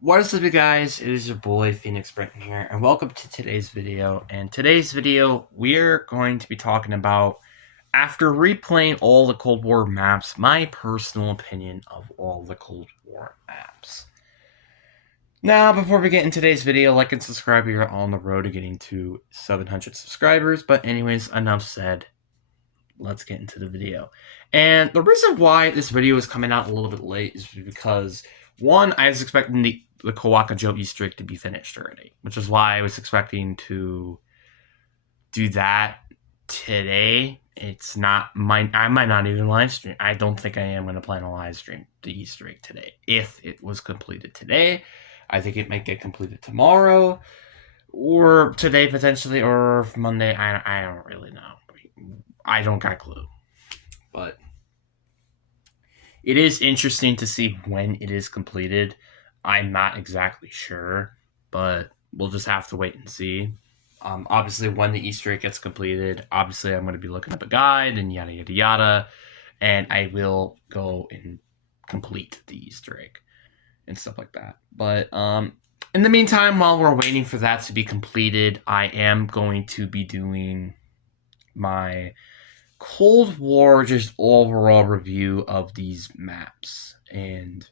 What is up, you guys? It is your boy Phoenix Brenton here, and welcome to today's video. And today's video, we're going to be talking about, after replaying all the Cold War maps, my personal opinion of all the Cold War maps. Now, before we get into today's video, like and subscribe. We are on the road to getting to 700 subscribers. But anyways, enough said. Let's get into the video. And the reason why this video is coming out a little bit late is because, one, I was expecting the Kawaka Joe Easter egg to be finished already, which is why I was expecting to do that today. It's not mine. I might not even live stream. I don't think I am going to plan a live stream the Easter egg today. If it was completed today, I think it might get completed tomorrow, or today potentially, or Monday. I don't really know. I don't got a clue. But it is interesting to see when it is completed. I'm not exactly sure, but we'll just have to wait and see. Obviously, when the Easter egg gets completed, obviously I'm going to be looking up a guide and yada yada yada, and I will go and complete the Easter egg and stuff like that. But in the meantime, while we're waiting for that to be completed, I am going to be doing my Cold War just overall review of these maps. And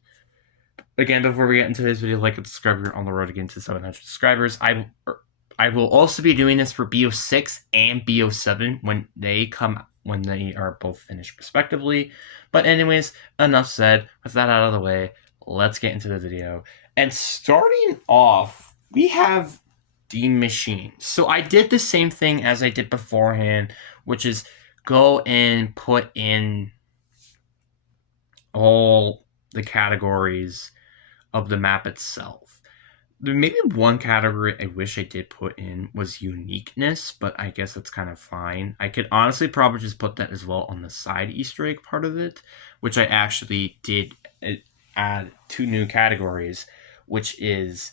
again, before we get into this video, like and subscribe. We're on the road again to 700 subscribers. I will also be doing this for BO6 and BO7 when they are both finished respectively. But anyways, enough said. With that out of the way, let's get into the video. And starting off, we have the machine. So I did the same thing as I did beforehand, which is go and put in all the categories of the map itself. Maybe one category I wish I did put in was uniqueness, but I guess that's kind of fine. I could honestly probably just put that as well on the side Easter egg part of it, which I actually did add two new categories, which is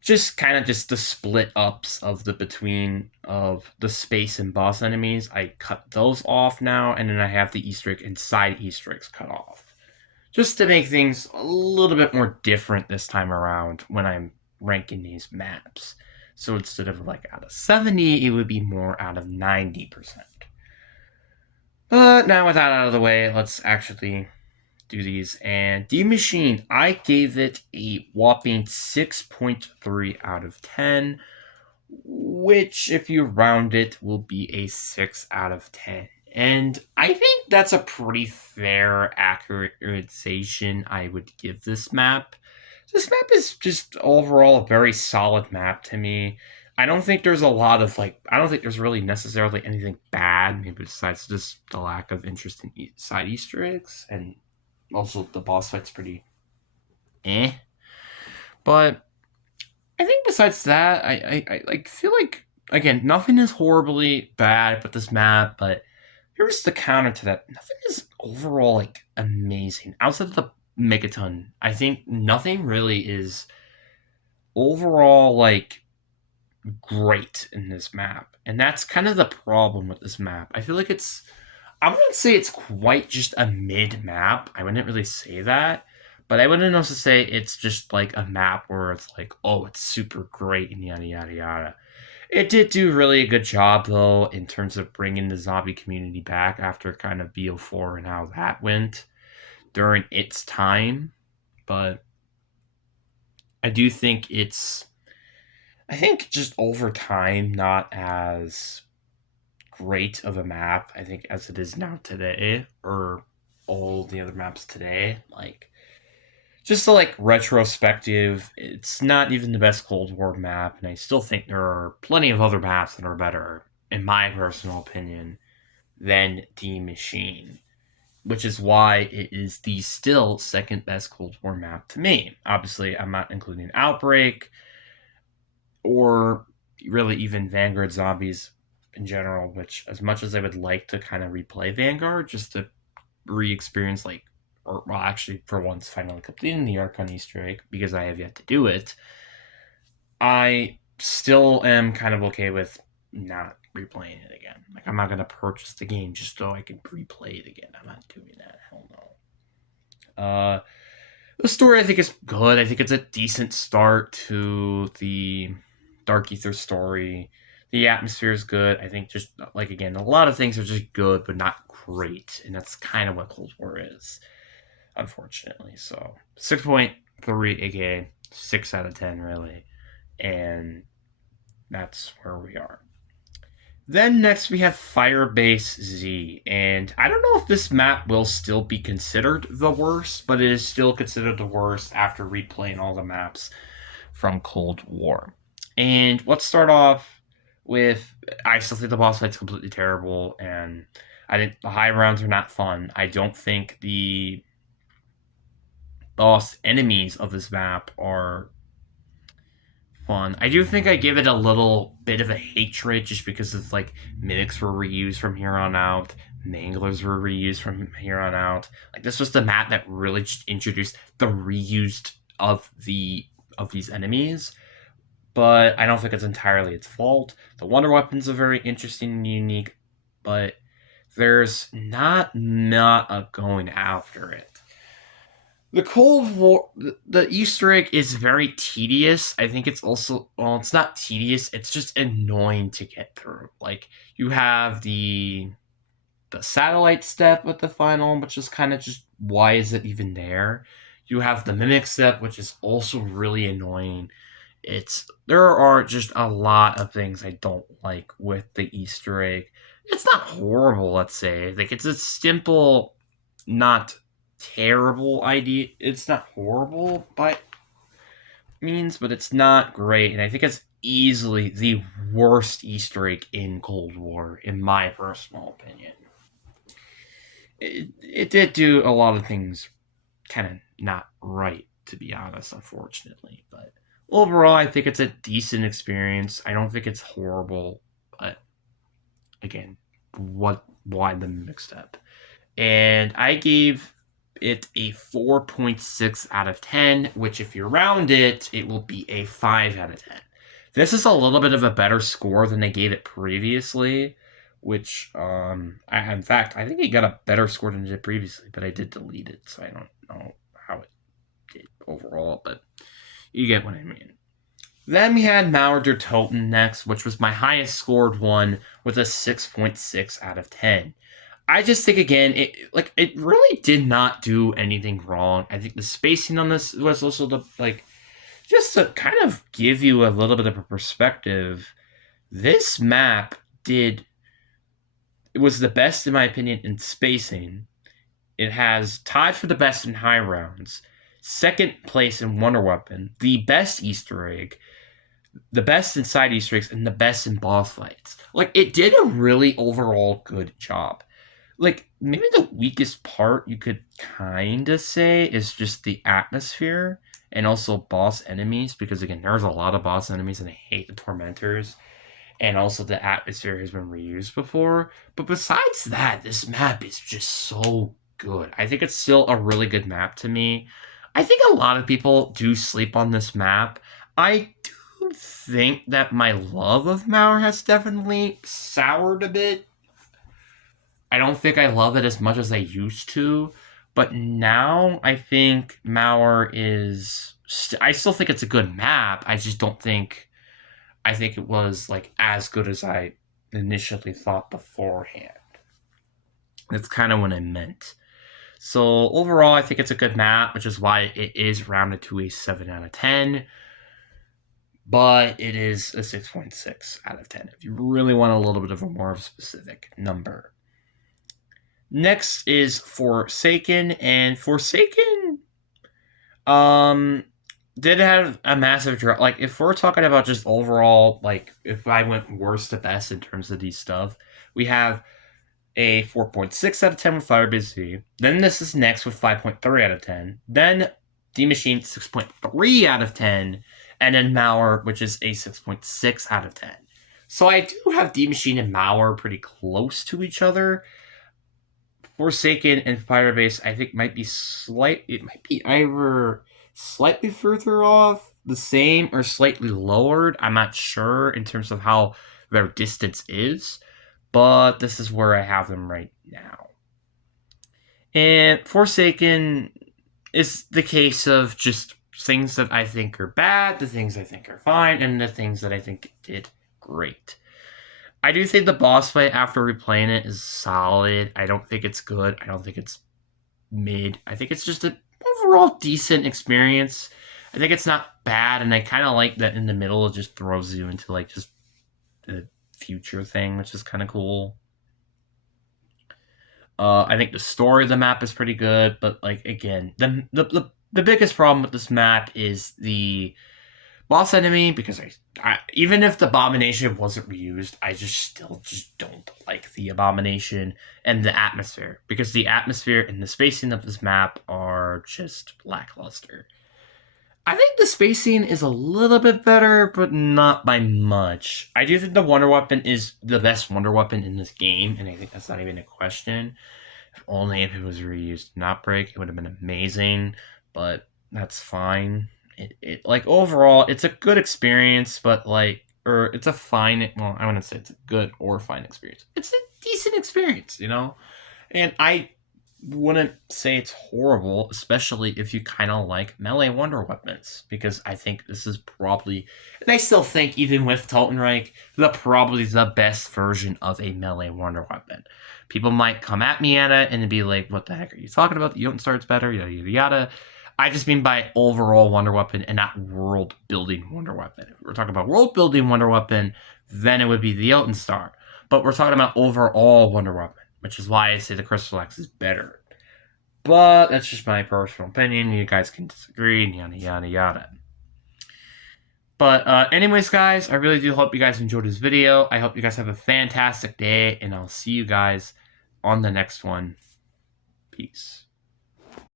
just kind of just the split ups of the between of the space and boss enemies. I cut those off now, and then I have the Easter egg and side Easter eggs cut off, just to make things a little bit more different this time around when I'm ranking these maps. So instead of like out of 70, it would be more out of 90%. But now with that out of the way, let's actually do these. And D Machine, I gave it a whopping 6.3 out of 10, which, if you round it, will be a 6 out of 10. And I think that's a pretty fair accurateization I would give this map. This map is just overall a very solid map to me. I don't think there's a lot of I don't think there's really necessarily anything bad, maybe besides just the lack of interest in side Easter eggs, and also the boss fight's pretty eh. But I think besides that, I like feel like, again, nothing is horribly bad about this map, but here's the counter to that. Nothing is overall like amazing. Outside of the Megaton, I think nothing really is overall like great in this map. And that's kind of the problem with this map. I feel like I wouldn't say it's quite just a mid map. I wouldn't really say that. But I wouldn't also say it's just like a map where it's like, oh, it's super great and yada yada yada. It did do really a good job though in terms of bringing the zombie community back after kind of BO4 and how that went during its time. But I do think I think just over time, not as great of a map, I think, as it is now today, or all the other maps today. Like, just the retrospective, it's not even the best Cold War map, and I still think there are plenty of other maps that are better, in my personal opinion, than the Machine, which is why it is the still second best Cold War map to me. Obviously, I'm not including Outbreak or really even Vanguard Zombies in general, which, as much as I would like to kind of replay Vanguard just to re-experience or well, actually, for once, finally completing the Archon Easter egg, because I have yet to do it, I still am kind of okay with not replaying it again. Like, I'm not going to purchase the game just so I can replay it again. I'm not doing that. Hell no. The story, I think, is good. I think it's a decent start to the Dark Ether story. The atmosphere is good. I think just, like, again, a lot of things are just good, but not great. And that's kind of what Cold War is, unfortunately. So 6.3, aka 6 out of 10, really. And that's where we are. Then next we have Firebase Z, and I don't know if this map will still be considered the worst, but it is still considered the worst after replaying all the maps from Cold War. And let's start off with, I still think the boss fight's completely terrible, and I think the high rounds are not fun. I don't think the boss enemies of this map are fun. I do think I give it a little bit of a hatred just because of, like, mimics were reused from here on out, manglers were reused from here on out. Like, this was the map that really just introduced the reused of these enemies. But I don't think it's entirely its fault. The wonder weapons are very interesting and unique, but there's not a going after it. The Cold War, the Easter egg is very tedious. I think it's also, well, it's not tedious. It's just annoying to get through. Like, you have the satellite step with the final, which is kind of just, why is it even there? You have the mimic step, which is also really annoying. There are just a lot of things I don't like with the Easter egg. It's not horrible, let's say. Like, it's a simple, not terrible idea. It's not horrible by means, but it's not great, and I think it's easily the worst Easter egg in Cold War, in my personal opinion. It did do a lot of things kind of not right, to be honest, unfortunately, but overall, I think it's a decent experience. I don't think it's horrible, but again, why the mixed up? And I gave it a 4.6 out of 10, which, if you round it, it will be a 5 out of 10. This is a little bit of a better score than I gave it previously, which, in fact, I think it got a better score than it did previously, but I did delete it, so I don't know how it did overall, but you get what I mean. Then we had Mauer der Toten next, which was my highest scored one with a 6.6 out of 10. I just think, again, it really did not do anything wrong. I think the spacing on this was also just to kind of give you a little bit of a perspective. This map it was the best, in my opinion, in spacing. It has tied for the best in high rounds, second place in wonder weapon, the best Easter egg, the best in side Easter eggs, and the best in boss fights. Like, it did a really overall good job. Like, maybe the weakest part you could kind of say is just the atmosphere and also boss enemies, because, again, there's a lot of boss enemies and I hate the tormentors, and also the atmosphere has been reused before. But besides that, this map is just so good. I think it's still a really good map to me. I think a lot of people do sleep on this map. I do think that my love of Mauer has definitely soured a bit. I don't think I love it as much as I used to, but now I think Mauer is. I still think it's a good map. I just don't think. I think it was, like, as good as I initially thought beforehand. That's kind of what I meant. So overall, I think it's a good map, which is why it is rounded to a 7 out of 10. But it is a 6.6 out of 10 if you really want a little bit of a more specific number. Next is Forsaken, and Forsaken did have a massive drop. Like, if we're talking about just overall, like, if I went worst to best in terms of these stuff, we have a 4.6 out of 10 with Firebase Z. Then this is next with 5.3 out of 10. Then D Machine 6.3 out of 10. And then Mauer, which is a 6.6 out of 10. So I do have D Machine and Mauer pretty close to each other. Forsaken and Firebase, I think, might be either slightly further off, the same, or slightly lowered. I'm not sure in terms of how their distance is, but this is where I have them right now. And Forsaken, is the case of just things that I think are bad, the things I think are fine, and the things that I think did great. I do think the boss fight after replaying it is solid. I don't think it's good. I don't think it's mid. I think it's just an overall decent experience. I think it's not bad, and I kind of like that in the middle it just throws you into like just the future thing, which is kind of cool. I think the story of the map is pretty good, but like again, the biggest problem with this map is the boss enemy, because I even if the abomination wasn't reused, I still don't like the abomination and the atmosphere, because the atmosphere and the spacing of this map are just lackluster. I think the spacing is a little bit better, but not by much. I do think the Wonder Weapon is the best Wonder Weapon in this game, and I think that's not even a question. If only if it was reused in Outbreak, it would have been amazing, but that's fine. It like overall, it's a good experience, but like, or it's a fine. Well, I wouldn't say it's a good or fine experience. It's a decent experience, you know. And I wouldn't say it's horrible, especially if you kind of like melee wonder weapons, because I think this is probably, and I still think even with Totenreich, probably the best version of a melee wonder weapon. People might come at me at it and be like, "What the heck are you talking about? The Jotun better, yada yada yada." I just mean by overall wonder weapon and not world building wonder weapon. If we're talking about world building wonder weapon, then it would be the Jotun Star. But we're talking about overall wonder weapon, which is why I say the Crystal X is better. But that's just my personal opinion. You guys can disagree, and yada yada yada. But anyways, guys, I really do hope you guys enjoyed this video. I hope you guys have a fantastic day, and I'll see you guys on the next one. Peace.